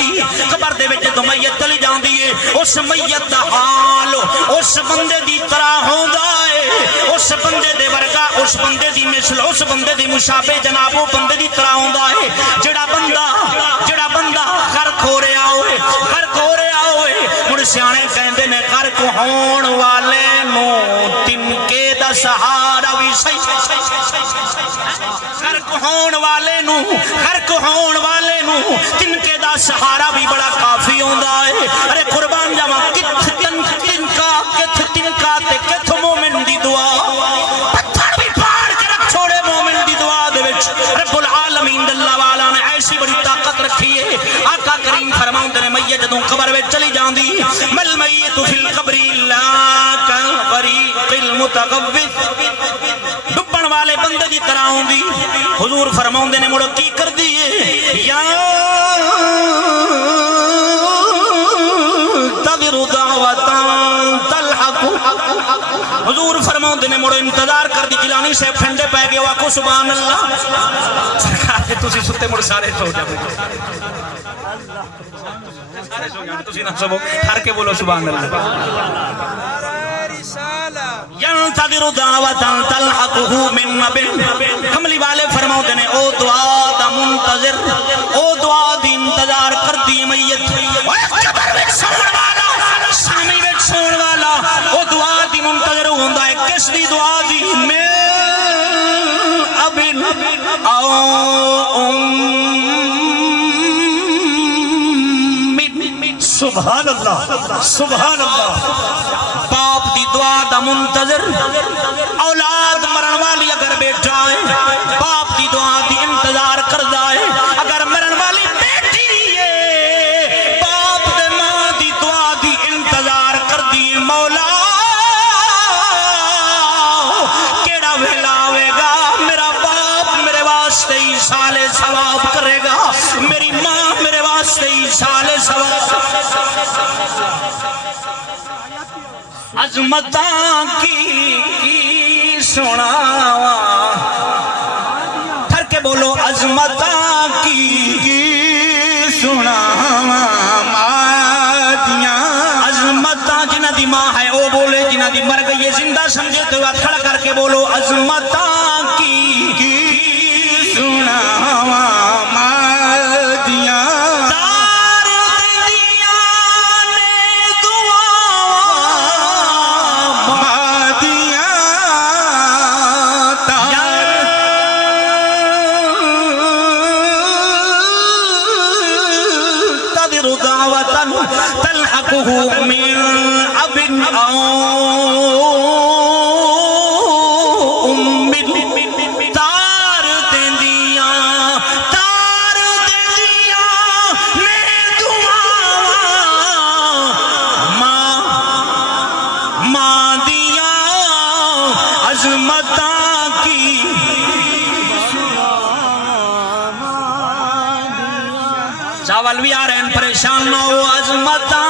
جاندی قبر دے وچ تو میت چلی جاندی ہے اس میت دا حال اس بندے دی طرح ہوندا ہے اس بندے دے ورگا اس بندے دی مثل اس بندے دی مشابہ جناب وہ بندے دی طرح ہوندا ہے جڑا بندہ غرق ہو رہا ہوئے مڑ سیانے کہندے نے غرق ہون والے نو تنکے دا سہارا بھی صحیح غرق ہون والے نو تنکے دا سہارا بھی بڑا کافی ہوندا ہے ارے قربان جاواں کتھ تنکا تے کتھ مومن دی دعا پتھر بھی پاڑ کے رکھ چھوڑے مومن دی دعا دے وچ رب العالمین اللہ والا نے ایسی بڑی طاقت رکھی ہے آقا کریم فرماؤندے نے میت جدوں قبر وچ چلی جاندی مل میت فی القبر لا کالغریق المتغوث ڈبن والے بندے دی طرح ہوندی حضور فرماؤندے نے مڑ کی کر دیے یا تذر دعوتان تلحق حضور فرماؤندے نے مڑ انتظار کر دی جیلانی صاحب ٹھنڈے پے گئے واکو سبحان اللہ سرکار تسی ستے مڑ سارے سو جاؤ سارے سو جاؤ تسی نہ سبو ہر کے بولو سبحان اللہ ینتظر دعوتاً تلحقہ من نبی کملی والے فرماؤتے نے او دعا دا منتظر او دعا دی انتظار کر دی میت قبر وچ سون والا سامی وچ سون والا او دعا دی منتظر ہوندا ہے کس دی دعا دی میں ابن او سبحان اللہ باپ دی دعا دا منتظر اولاد مرن والی اگر بیٹا ہے باپ دی دعا دی انتظار کردہ ہے اگر مرن والی بیٹی ہے باپ دے ماں دی دعا دی انتظار کردی مولا کیڑا ویلاوے گا میرا باپ میرے واسطے ہی سال ثواب کرے گا میری ماں میرے واسطے ہی سال ثواب عظمتاں کی سناواں پھر کے بولو عظمتاں کی سناواں مادیاں عظمتاں جنہ دی ماں ہے وہ بولے جنہ دی مر گئی ہے زندہ سمجھے تو کھڑا کر کے بولو عظمتاں کی سناواں من اب او ام تار دیندیاں میں دعا ماں دیاں عظمتاں کی چاول بھی آ رہے ہیں پریشان نہ ہو عظمتاں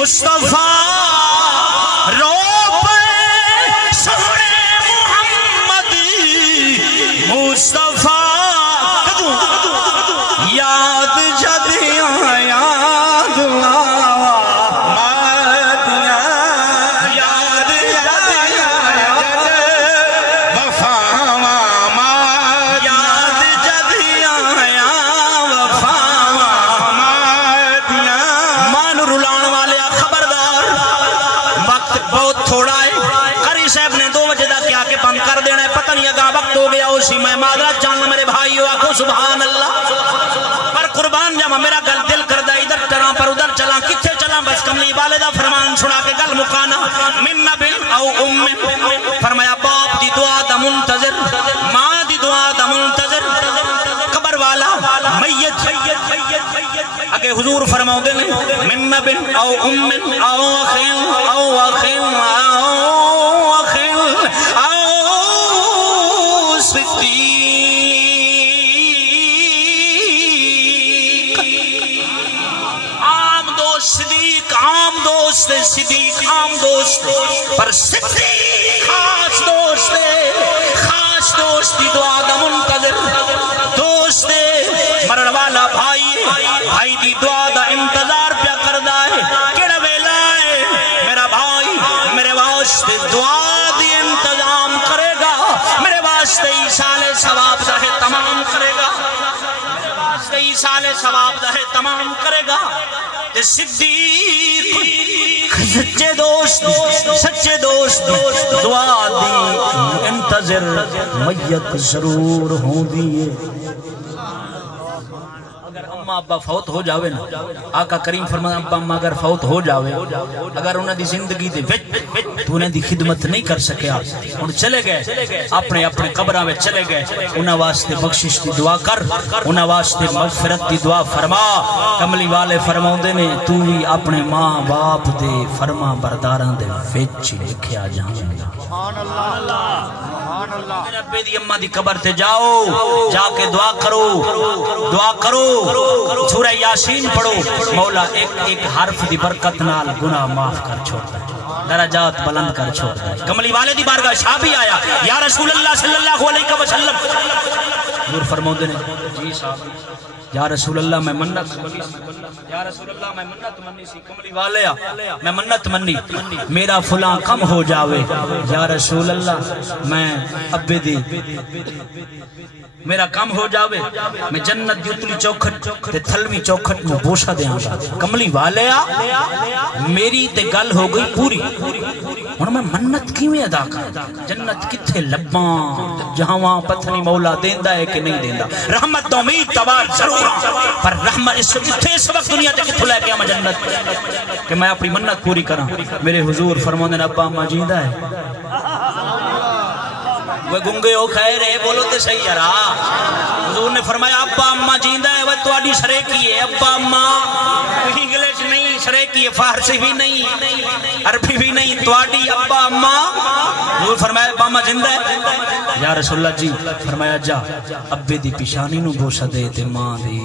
مصطفیٰ رو پہ سونے محمد مصطفیٰ یاد جدیاں یاد مادیاں یاد جدیاں وفاواں یاد جدیاں وفاواں مادیاں مان رلان والے بہت تھوڑا ہے قاری صاحب نے 2 بجے دا کیا کہ بند کر دینا ہے پتہ نہیں اگا وقت ہو گیا اسی میں معذرت چاہنا میرے بھائیو آکھو سبحان اللہ پر قربان جاما میرا گل دل کردہ ادھر ٹران پر ادھر چلا کتھے چلا بس کملی والدہ فرمان چھڑا کے گل مکانا من نبی او ام فرمایا باپ دی دعا دا منتظر ماں دی دعا دا منتظر قبر والا میت اگے حضور فرماؤ دے من نبی او ام او اخین او اخین او اخین او صدیق عام دوست صدیق عام دوست دوست پر صدیق خاص دوست خاص دوست دی دعا دا منتظر دوست مرن والا بھائی دی دعا دا انتظار پیا کردا ہے کیڑا ویلا ہے میرا بھائی میرے واسطے دعا دی انتظام کرے گا میرے واسطے ایصال ثواب دا تمام کرے گا میرے واسطے ایصال ثواب دا تمام کرے گا تے صدیق سچے دوست دعا دی انتظر میت ضرور ہوندی ہے اما ابا فوت ہو جاوے نا آقا کریم فرمایا ابا اما اگر فوت ہو جاوے اگر انہاں دی زندگی دے وچ تو انہاں دی خدمت نہیں کر سکیا ہن چلے گئے اپنے اپنے قبراں وچ چلے گئے انہاں واسطے بخشش دی دعا کر انہاں واسطے مغفرت دی دعا فرما کملی والے فرماوندے نے تو بھی اپنے ماں باپ دے فرما برداراں دے وچ لکھیا جاویں گا سبحان اللہ سبحان اللہ میرے ابے دی اماں دی قبر تے جاؤ جا کے دعا کرو سورہ یاسین پڑھو مولا ایک حرف دی برکت نال گناہ معاف کر چھوڑتا ہے درجات بلند کر چھوڑتا ہے کملی والے دی بارگاہ شابی آیا یا رسول اللہ صلی اللہ علیہ وسلم حضور فرماؤندے نے جی صاحب یا رسول اللہ میں منت یا رسول اللہ میں منت منی سی کملی والے میں منت منی میرا فلاں کم ہو جاوے یا رسول اللہ میں ابے دی میرا کم ہو جاوے میں جنت دی اتلی چوکھٹ تے تھلوی چوکھٹ میں بوسا دیاں گا کملی والے میری تے گل ہو گئی پوری ہن میں منت کیویں ادا کر جنت کتھے لباں جہاں پتھنی مولا دیندا ہے کہ نہیں دیندا رحمت تو امید تبار ضرور پر رحمت اس وقت دنیا تے کتھوں لے کے آواں جنت کہ میں اپنی منت پوری کراں میرے حضور فرماندے نے ابا اماں جیندا ہے وہ گنگے ہو خیر ہے بولو تے صحیح یارا حضور نے فرمایا ابا اماں جیندا ہے وہ تواڈی سرے کی ہے ابا اماں انگلش نہیں سرے کی ہے فارسی بھی نہیں عربی بھی نہیں تواڈی ابا اماں حضور فرمایا ابا اماں زندہ ہے یا رسول اللہ جی فرمایا جا ابے دی پیشانی نو بوسا دے تے ماں دی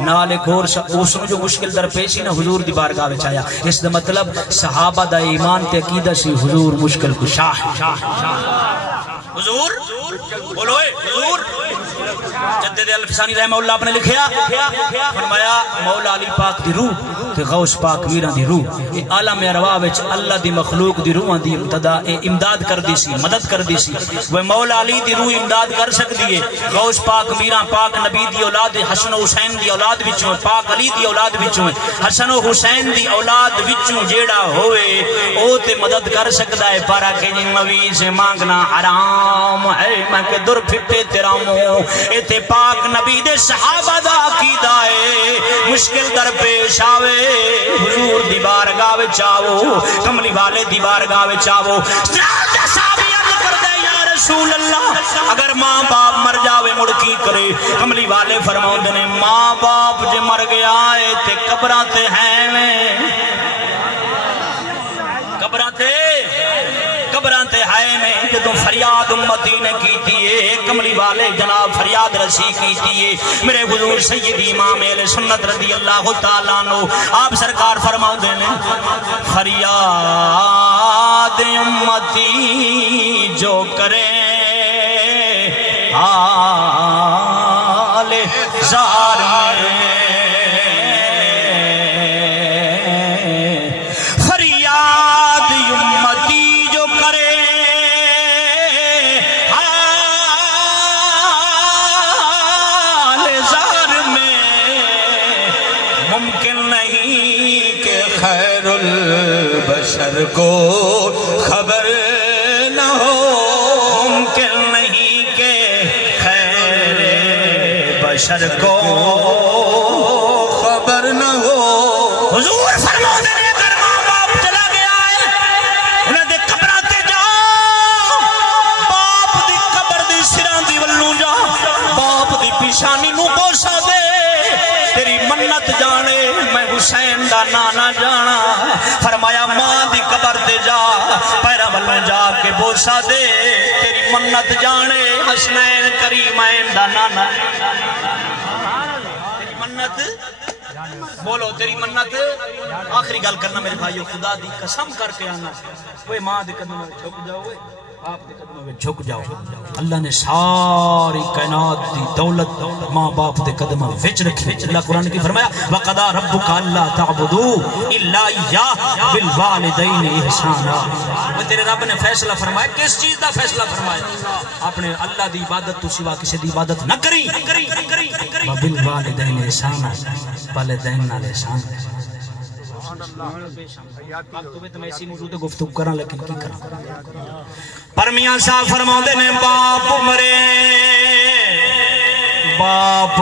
نال ایک اور اس جو مشکل درپیش نا حضور دی بارگاہ وچ آیا اس دا مطلب صحابہ دا ایمان تے عقیدہ سی حضور مشکل کشا حضور بولو حضور جدد الفسانی رحمہ اللہ اپنے لکھیا فرمایا مولا علی پاک دی روح تے غوث پاک ویران دی روح اے عالم ارواح وچ اللہ دی مخلوق دی روحاں دی ابتدا امداد کردی سی مدد کردی سی وہ مولا علی دی روح امداد کر سکدی ہے غوث پاک ویران پاک نبی دی اولاد حسن و حسین دی اولاد وچوں پاک علی دی اولاد وچوں حسن و حسین دی اولاد وچوں جیڑا ہوئے او تے مدد کر سکدا ہے پر کہ نبی سے مانگنا حرام ہے میں کہ در پھٹے تیرا منہ اے تے پاک نبی دے صحابہ دا عقیدہ ہے مشکل درپیش آوے حضور دی بارگاہ وچ آو کملی والے دی بارگاہ وچ آو رسول اللہ اگر ماں باپ مر جاوے مڑ کی کرے کملی والے فرماؤندے نے ماں باپ جے مر گیا ہے تے قبراں تے ہیں قبراں تے ہے جدوں فریاد امتی نے کیتی ہے کملی والے جناب فریاد رسی کیتی ہے میرے حضور سیدی امام اہل سنت رضی اللہ تعالی عنہ آپ سرکار فرماؤندے نے فریاد امتی جو کرے آل زار میں فریاد امتی جو کرے آل زار میں ممکن نہیں کہ خیر البشر کو خبر نہ ہو ممکن نہیں کہ خیر بشر کو خبر نہ ہو حضور فرماتے ہیں اگر ماں باپ چلا گیا ہے انہیں دے قبرہ تے جا باپ دی قبر دی سران دی ولو جا باپ دی پیشانی نو بوسا دے تیری منت جانے میں حسین دا نانا جانا فرمایا ماں دی قبر تے جا پیرا ولو جا کے بوسا دے تیری منت جانے حسنین کریمین دا نانا تیری منت بولو تیری منت آخری گل کرنا میرے بھائیو خدا دی قسم کر کے آنا وہ ماں دے قدموں میں جھک جاؤ آپ دے قدموں میں جھک جاؤ اللہ نے ساری کائنات دی دولت ماں باپ دے قدموں وچ رکھی اللہ قرآن کی فرمایا وَقَضَىٰ رَبُّكَ أَلَّا تَعْبُدُوا إِلَّا إِيَّاهُ بِالْوَالِدَيْنِ إِحْسَانًا وہ تیرے رب نے فیصلہ فرمایا کس چیز دا فیصلہ فرمایا اپنے اللہ دی عبادت تو سوا کسی دی عبادت نہ کری وَبِالْوَالِدَيْنِ إِحْسَانًا والدین نال احسان میں اسی موضوع تے گفتگو کراں لیکن کی کراں پر میاں صاحب فرماندے نے باپ مرے باپ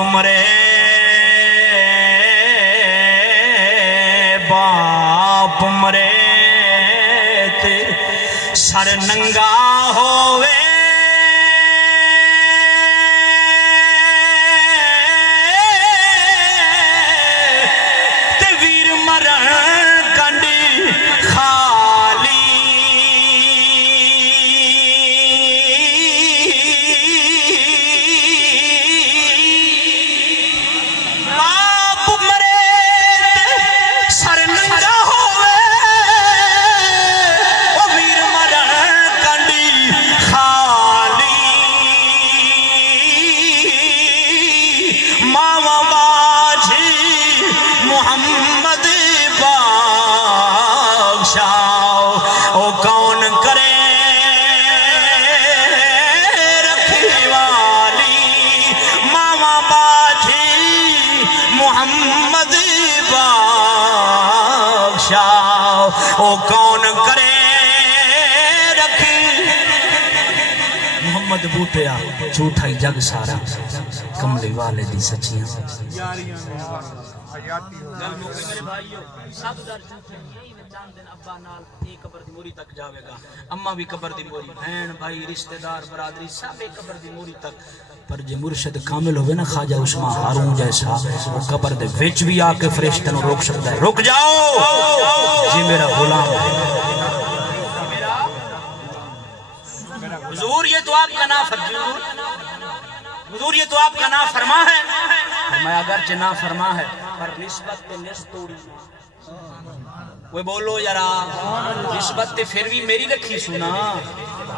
مرے تے سر ننگا ہووے او کون کرے رکھی محمد بوٹیا جھوٹا ہی جگ سارا کملی والے دی سچیاں ابا نال ایک قبر دی موری تک جاوے گا اما بھی قبر دی موری بہن بھائی رشتہ دار برادری سب ایک قبر دی موری تک پر جے مرشد کامل ہوئے نا خواجہ عثمان ہارون جیسا وہ قبر دے وچ بھی آ کے فرشتے نو روک سکتا ہے رک جاؤ جی میرا غلام ہے حضور یہ تو آپ کا حضور یہ تو آپ کا نام فرما ہے فرمایا اگرچہ نام فرما ہے پر نسبت تے نستوڑی وہ بولو یارا نسبت تے پھر بھی میری رکھی سنا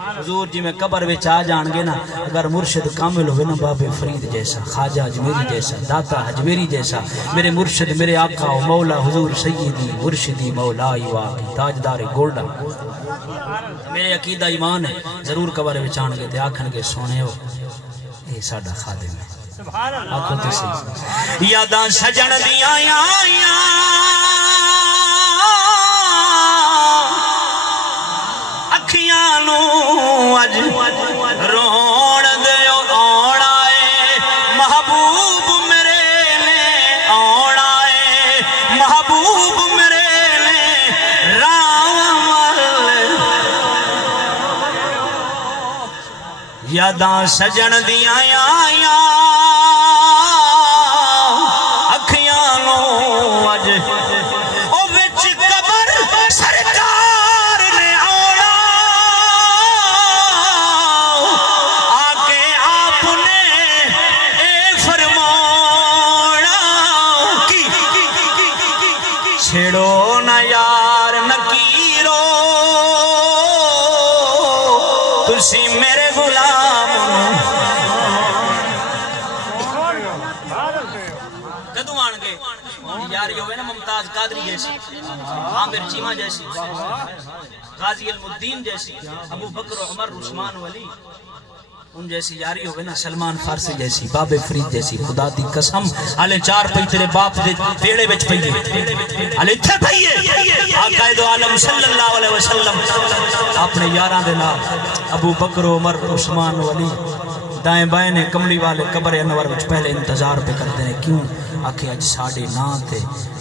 حضور جی میں قبر وچ آ جان گے نا اگر مرشد کامل ہوئے نا باب فرید جیسا خواجہ اجمیری جیسا داتا اجمیری جیسا میرے مرشد میرے آقا و مولا حضور سیدی مرشدی مولا واقعی تاجدار گولڈا میرے عقیدہ ایمان ہے ضرور قبر وچ آن گے تے آکھن گے سونے ہو اے ساڈا خادم ہے آکھو تے صحیح یاداں سجن دیاں آیاں اکھیاں نو اج رون دیو آنا ہے محبوب میرے نے آنا ہے محبوب میرے نے رام یاداں سجن دیاں آیاں اکھیاں نو اج چھڑو نہ یار نکیرو تسی میرے غلام کدو آن گے یاری ہوئے نا ممتاز قادری جیسی عامر چیمہ جیسی غازی المدین جیسی ابو بکر و عمر عثمان ولی ان جیسی یاری ہوگی نا سلمان فارسی جیسی باب فرید جیسی خدا دی قسم آلے چار پئی تیرے باپ دے پیڑے بچ پئیے آلے تھے پئیے آقا دو عالم صلی اللہ علیہ وسلم اپنے یاران دے نال ابو بکر عمر عثمان ولی دائیں بائیں کملی والے قبر انور وچ پہلے انتظار پہ کرتے ہیں کیوں آکھے اج ساڑے نا تے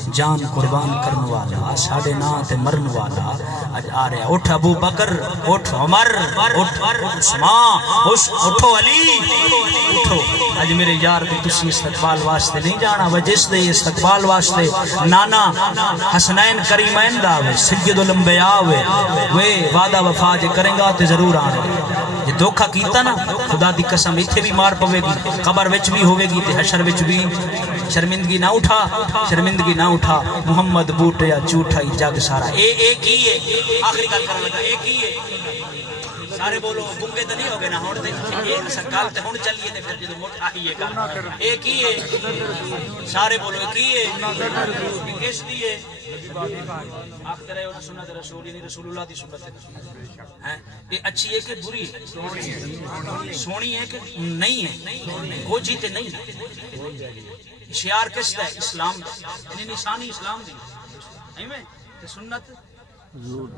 جان قربان کرن والا ساڑے نا تے مرن والا اج آ رہا اٹھ ابو بکر اٹھ عمر اٹھ عثمان اٹھو علی اٹھو اج میرے یار دی تسی استقبال واسطے نہیں جانا وہ جس دے استقبال واسطے نانا حسنین کریمین دا ہوئے سید الانبیاء ہوئے وہ وعدہ وفا جے کریں گا تے ضرور آنے یہ دھوکہ کیتا نا خدا دی قسم اتھے بھی مار پوے گی قبر وچ بھی ہوئے گی تے حشر وچ بھی شرمندگی نہ اٹھا، شرمندگی نہ اٹھا، محمد بوٹیا جھوٹا ہی جگ سارا۔ ایک ہی ہے، آخری گل کرنے لگا، ایک ہی ہے۔ سارے بولو گنگے تو نہیں ہو گئے نا، ہوں ایک سرکال تے ہوں چلیے تے پھر جدوں موٹ آئیے گا، ایک ہی ہے۔ سارے بولو ایک ہی ہے، کس دی ہے؟ آخر رہے ہو سنت رسول، یعنی رسول اللہ دی سنت ہے۔ یہ اچھی ہے کہ بری ہے؟ سونی ہے کہ نہیں ہے؟ کوئی جیتے نہیں ہے۔ شعار کس دا ہے؟ اسلام دا، یعنی نشانی اسلام دی سنت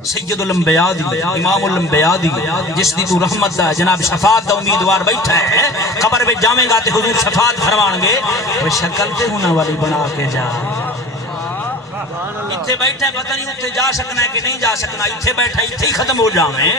سید الانبیاء دی، امام الانبیاء دی، جس دی تو رحمت دا جناب شفاعت دا امیدوار بیٹھا ہے۔ قبر میں جاویں گا تے حضور شفاعت فرمان گے، وہ شکل تے ہونا والی بنا کے جا۔ اتھے بیٹھا ہے، پتہ نہیں اتھے جا سکنا ہے کہ نہیں جا سکنا، اتھے بیٹھا اتھے ہی ختم ہو جاویں۔